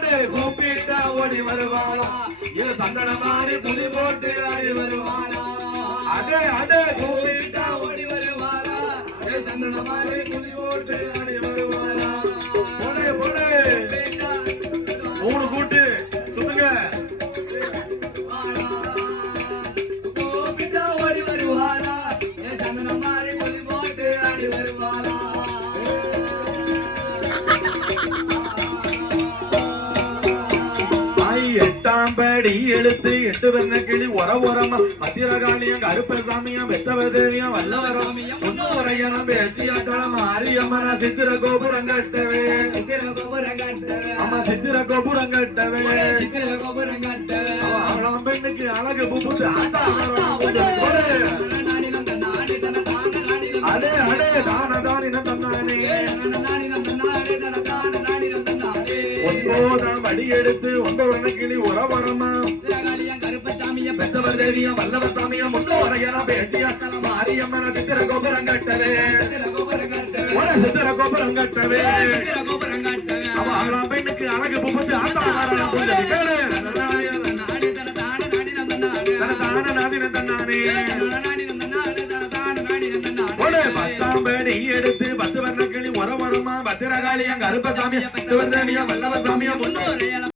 கூப்பிட்டா ஓடி வருவானா இது சந்தன மாதிரி புலி போட்டு ஆடி வருவானா அடே அடே கூப்பிட்டா ஓடி வருவானா சந்தன மாதிரி புலி போட்டு ஆடி ஆய் எட்டாம் படி எடுத்து எட்டு வெண்ண கிளி உர உரமா. மத்திரகாளியம் கருப்பசாமியம் வெத்தவதேவியம் வல்லவராமியம் முன்னோரையனம் பேச்சியாட்டம் மாரியம்மன சித்திர கோபுரம் கட்டவே சித்திர கோபுரம் கட்டவே ஆமா சித்திர கோபுரம் கட்டவே சித்திர கோபுரம் கட்டவே அவளாம் பெண்ணுக்கு அழகு ஆட்டா ஒன்பதாம் படி எடுத்து ஒன்பது கிளி உரவரமா சித்திரகாளியம் கருப்பசாமியம் பெத்தவர் தேவியம் வல்லவசாமியம் முன்னோரையனம் பேச்சியாட்டம் மாரியம்மன சித்திர கோபுரம் கட்டவே சித்திர கோபுரம் கட்டவே பெண்ணுக்கு அழகு நாடி தன தான தன்னானே பத்து வர்ண கிளி உரவரமா